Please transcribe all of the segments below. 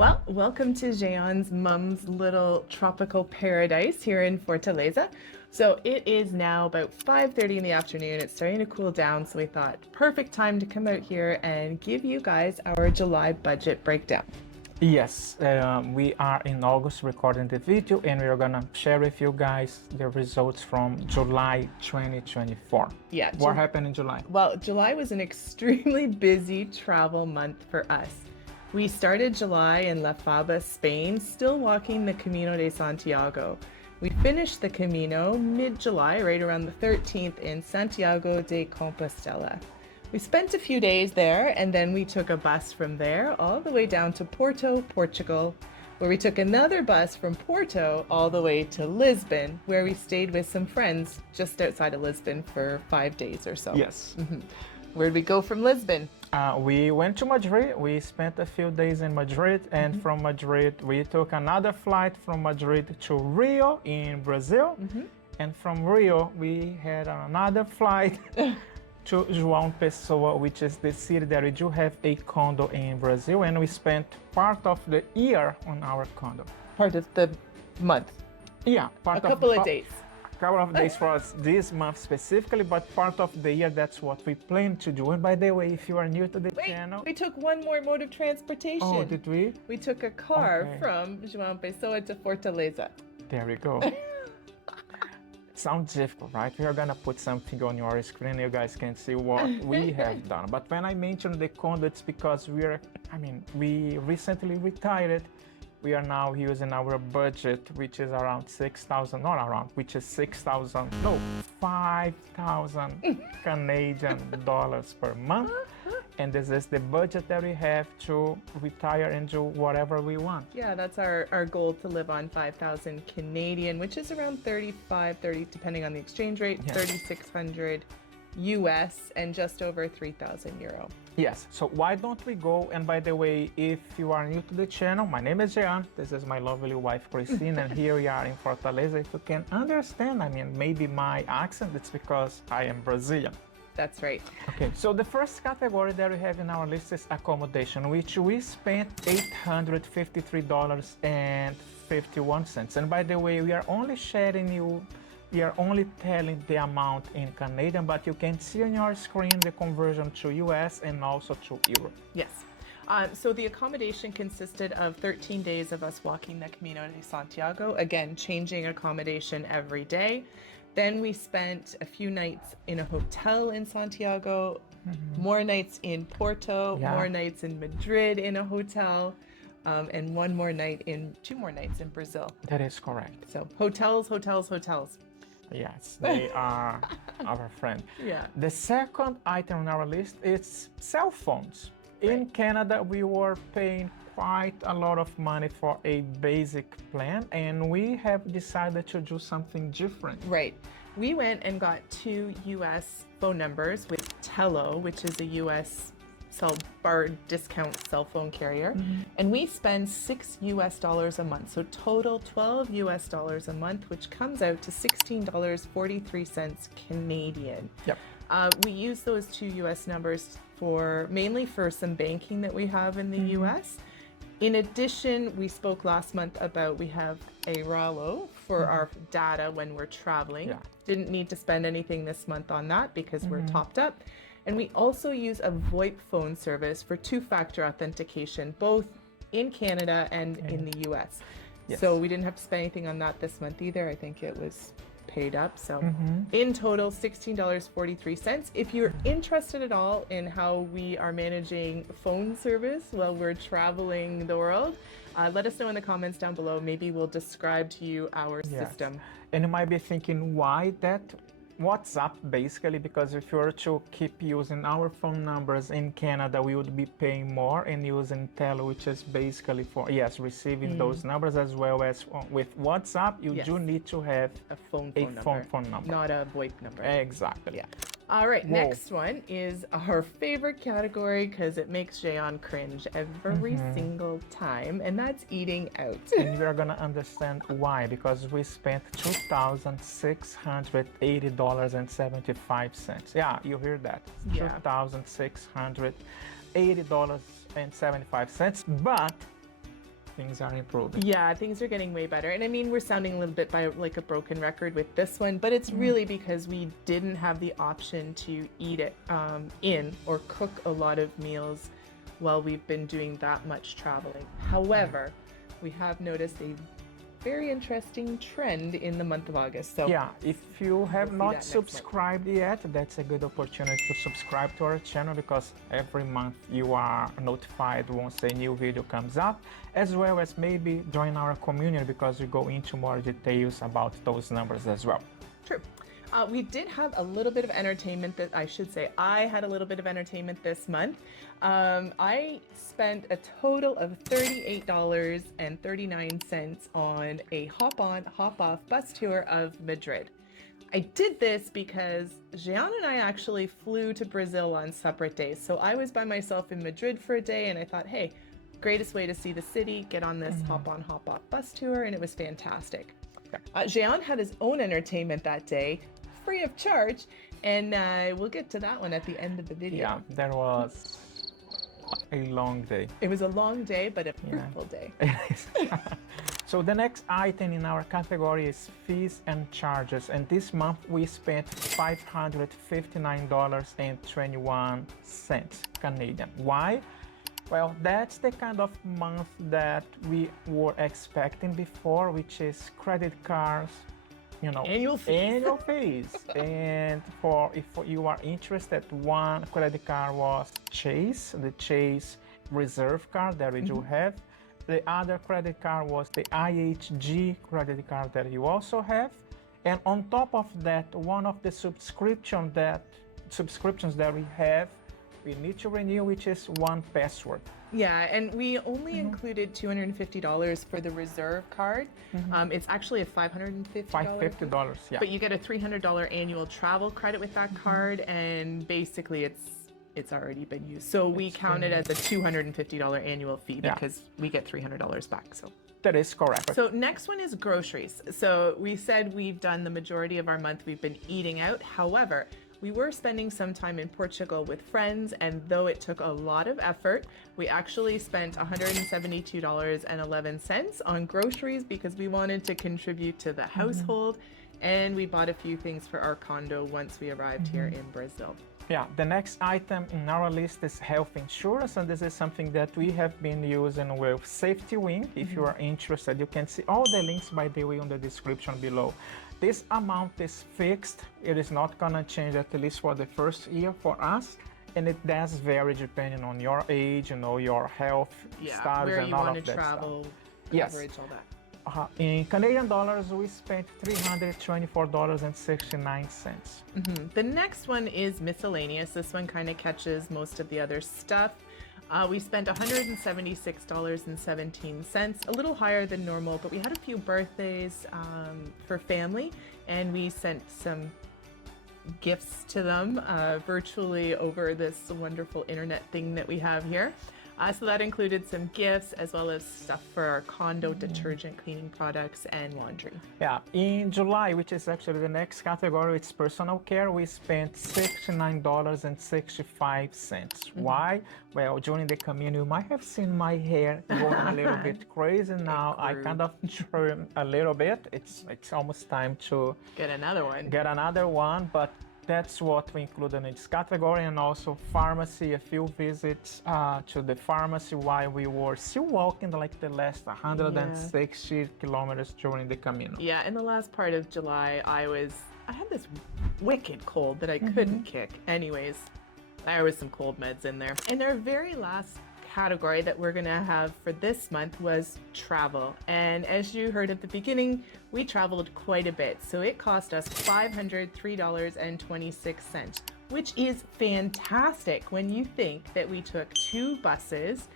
Well, welcome to Jean's mom's little tropical paradise here in Fortaleza. So it is now about 5:30 in the afternoon. It's starting to cool down, so we thought perfect time to come out here and give you guys our July budget breakdown. Yes, we are in August recording the video and we're gonna share with you guys the results from July 2024. Yeah. What happened in July? Well, July was an extremely busy travel month for us. We started July in La Faba, Spain, still walking the Camino de Santiago. We finished the Camino mid-July, right around the 13th, in Santiago de Compostela. We spent a few days there, and then we took a bus from there all the way down to Porto, Portugal, where we took another bus from Porto all the way to Lisbon, where we stayed with some friends just outside of Lisbon for 5 days or so. Yes. Where'd we go from Lisbon? We went to Madrid. We spent a few days in Madrid, and from Madrid, we took another flight from Madrid to Rio in Brazil. And from Rio, we had another flight to João Pessoa, which is the city that we do have a condo in Brazil, and we spent part of the year on our condo. Part of the month. Yeah, A couple of days. A couple of days for us this month specifically, but part of the year, that's what we plan to do. And by the way, if you are new to the channel... We took one more mode of transportation. Oh, did we? We took a car Okay. from João Pessoa to Fortaleza. There we go. Sounds difficult, right? We are gonna put something on your screen, you guys can see what we have done. But when I mentioned the condo, it's because we recently retired. We are now using our budget, which is around 6,000, not around, which is 6,000, no, 5,000 Canadian dollars per month. And this is the budget that we have to retire and do whatever we want. Yeah, that's our goal, to live on 5,000 Canadian, which is around 30, depending on the exchange rate, Yes. 3,600 US and just over 3,000 euro. Yes, so why don't we go? And by the way, if you are new to the channel, my name is Jean. This is my lovely wife, Christine, and here we are in Fortaleza. If you can understand, maybe my accent, it's because I am Brazilian. That's right. Okay, so the first category that we have in our list is accommodation, which we spent $853.51. And by the way, we are only telling the amount in Canadian, but you can see on your screen the conversion to US and also to Euro. Yes. So the accommodation consisted of 13 days of us walking the Camino de Santiago, again, changing accommodation every day. Then we spent a few nights in a hotel in Santiago, more nights in Porto, more nights in Madrid in a hotel, and two more nights in Brazil. That is correct. So hotels. Yes, they are our friend. Yeah. The second item on our list is cell phones. In Canada, we were paying quite a lot of money for a basic plan, and we have decided to do something different. Right. We went and got 2 US phone numbers with Tello, which is a US discount cell phone carrier, and we spend $6 a month, so total $12 a month, which comes out to $16.43 Canadian. Yep. We use those 2 US numbers mainly for some banking that we have in the US. In addition, we spoke last month about we have a Rallo for our data when we're traveling. Yeah. Didn't need to spend anything this month on that because we're topped up. And we also use a VoIP phone service for 2-factor authentication, both in Canada and in the US. Yes. So we didn't have to spend anything on that this month either. I think it was paid up. So in total, $16.43. If you're interested at all in how we are managing phone service while we're traveling the world, let us know in the comments down below. Maybe we'll describe to you our system. And you might be thinking, why that? WhatsApp, basically, because if you were to keep using our phone numbers in Canada, we would be paying more, and using Tello, which is basically for, receiving those numbers, as well as with WhatsApp, you do need to have a phone number. Not a VoIP number. Exactly. Yeah. All right, next one is our favorite category because it makes Jean cringe every single time, and that's eating out. And we're gonna understand why, because we spent $2,680.75. Yeah, you hear that? Yeah. $2,680.75. But things are improving. Yeah, things are getting way better. And I mean, we're sounding a little bit by like a broken record with this one, but it's really because we didn't have the option to eat it in or cook a lot of meals while we've been doing that much traveling. However, we have noticed a very interesting trend in the month of August. So yeah, if you have see that not next month. subscribed yet, that's a good opportunity to subscribe to our channel, because every month you are notified once a new video comes up, as well as maybe join our community, because we go into more details about those numbers as well. True. We did have a little bit of entertainment that I should say I had a little bit of entertainment this month. I spent a total of $38.39 on a hop-on, hop-off bus tour of Madrid. I did this because Jean and I actually flew to Brazil on separate days. So I was by myself in Madrid for a day, and I thought, hey, greatest way to see the city, get on this hop-on, hop-off bus tour, and it was fantastic. Jean had his own entertainment that day, free of charge, and we'll get to that one at the end of the video. Yeah, there was a long day. It was a long day, but a fruitful day. So the next item in our category is fees and charges, and this month we spent $559.21 Canadian. Why? Well, that's the kind of month that we were expecting before, which is credit cards, you know, Annual fees. And if you are interested, one credit card was Chase, the Chase Reserve card that we do have. The other credit card was the IHG credit card that you also have. And on top of that, one of the subscriptions that we have, we need to renew, which is One Password. Yeah, and we only included $250 for the reserve card. It's actually a $550. $550, yeah. But you get a $300 annual travel credit with that card, and basically it's already been used. So we count it as a $250 annual fee because we get $300 back. So that is correct. So next one is groceries. So we said we've done the majority of our month, we've been eating out. However, we were spending some time in Portugal with friends, and though it took a lot of effort, we actually spent $172.11 on groceries because we wanted to contribute to the household, and we bought a few things for our condo once we arrived here in Brazil. Yeah, the next item in our list is health insurance, and this is something that we have been using with Safety Wing. If you are interested, you can see all the links, by the way, on the description below. This amount is fixed. It is not gonna change, at least for the first year for us. And it does vary depending on your age, you know, your health status, where and you all want of to that travel, stuff. coverage, all that. In Canadian dollars, we spent $324.69. The next one is miscellaneous. This one kind of catches most of the other stuff. We spent $176.17, a little higher than normal, but we had a few birthdays for family, and we sent some gifts to them virtually over this wonderful internet thing that we have here. So that included some gifts as well as stuff for our condo, detergent, cleaning products, and laundry. Yeah, in July, which is actually the next category, it's personal care, we spent $69.65. Why? Well, during the community, you might have seen my hair going a little bit crazy now. I kind of trim a little bit. It's almost time to get another one. But that's what we included in this category, and also pharmacy, a few visits to the pharmacy while we were still walking like the last 160 kilometers during the Camino. Yeah, in the last part of July, I had this wicked cold that I couldn't kick. Anyways, there was some cold meds in there. And our very last category that we're gonna have for this month was travel. And as you heard at the beginning, we traveled quite a bit. So it cost us $503.26, which is fantastic when you think that we took 2 buses,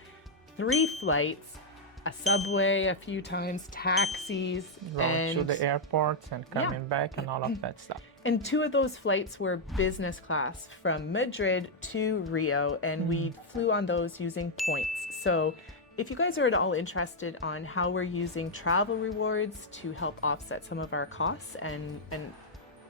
3 flights, a subway a few times, taxis, and to the airports and coming back and all of that stuff. And 2 of those flights were business class from Madrid to Rio, and we flew on those using points. So if you guys are at all interested on how we're using travel rewards to help offset some of our costs and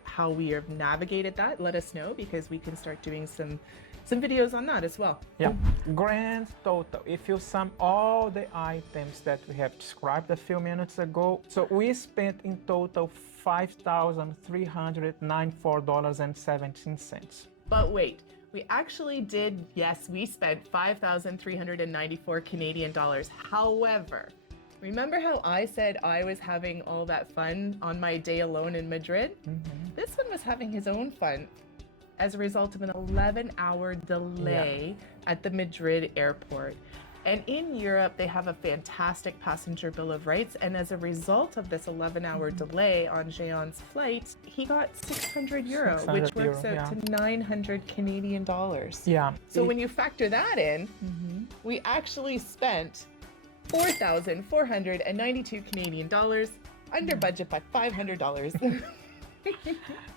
how we have navigated that, let us know, because we can start doing some some videos on that as well. Yeah, grand total. If you sum all the items that we have described a few minutes ago, so we spent in total $5,394.17. But wait, we actually did, yes, we spent 5,394 Canadian dollars. However, remember how I said I was having all that fun on my day alone in Madrid? This one was having his own fun as a result of an 11-hour delay at the Madrid airport. And in Europe, they have a fantastic passenger bill of rights. And as a result of this 11-hour delay on Jean's flight, he got 600 euro, 600 which works euro, out to 900 Canadian dollars. Yeah. So when you factor that in, we actually spent 4,492 Canadian dollars, under budget by $500.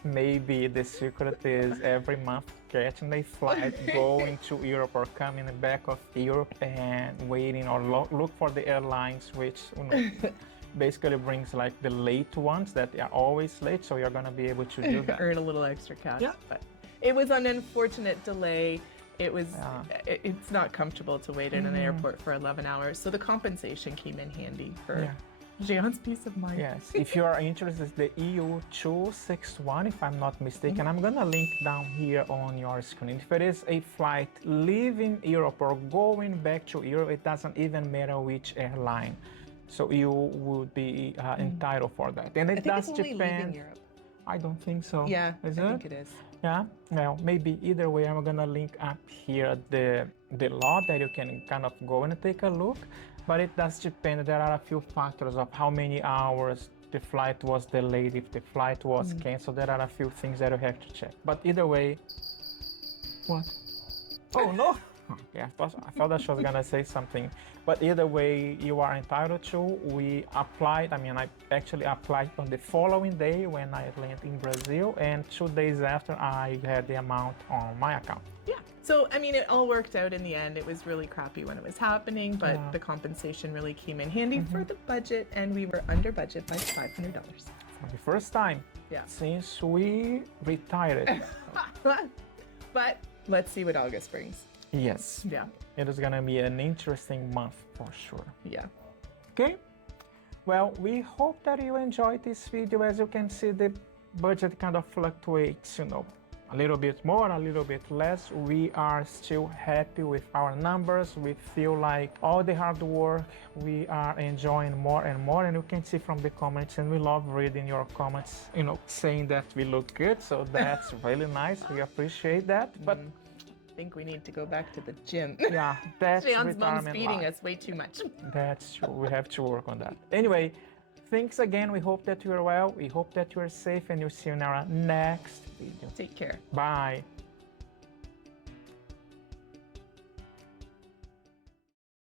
Maybe the secret is every month catching a flight, going to Europe or coming back of Europe and waiting or look for the airlines, which basically brings like the late ones that are always late. So you're gonna be able to do that. Earn a little extra cash. Yeah. But it was an unfortunate delay. It was, it's not comfortable to wait in an airport for 11 hours. So the compensation came in handy for Jean's peace of mind. Yes, if you are interested, the EU261, if I'm not mistaken, I'm gonna link down here on your screen. If it is a flight leaving Europe or going back to Europe, it doesn't even matter which airline. So you would be entitled for that. And it does depend. Leaving Europe. I don't think so. Yeah, is I it? think it is. Yeah, well, maybe either way, I'm gonna link up here the law that you can kind of go and take a look. But it does depend. There are a few factors of how many hours the flight was delayed, if the flight was canceled. There are a few things that you have to check. But either way, what? Oh no! Yeah, I thought that she was gonna say something. But either way, you are entitled to. We applied. I mean, I actually applied on the following day when I landed in Brazil, and 2 days after, I had the amount on my account. Yeah. So, I mean, it all worked out in the end. It was really crappy when it was happening, but the compensation really came in handy for the budget, and we were under budget by $500. For the first time since we retired. But let's see what August brings. Yes. Yeah. It is gonna be an interesting month for sure. Yeah. Okay. Well, we hope that you enjoyed this video. As you can see, the budget kind of fluctuates, a little bit more, a little bit less. We are still happy with our numbers. We feel like all the hard work, we are enjoying more and more. And you can see from the comments, and we love reading your comments, saying that we look good. So that's really nice. We appreciate that. But I think we need to go back to the gym. yeah, that's Jean's mom's retirement feeding life. us way too much. That's true. We have to work on that. Anyway, thanks again. We hope that you are well. We hope that you are safe, and you'll see you in our next video. Take care. Bye.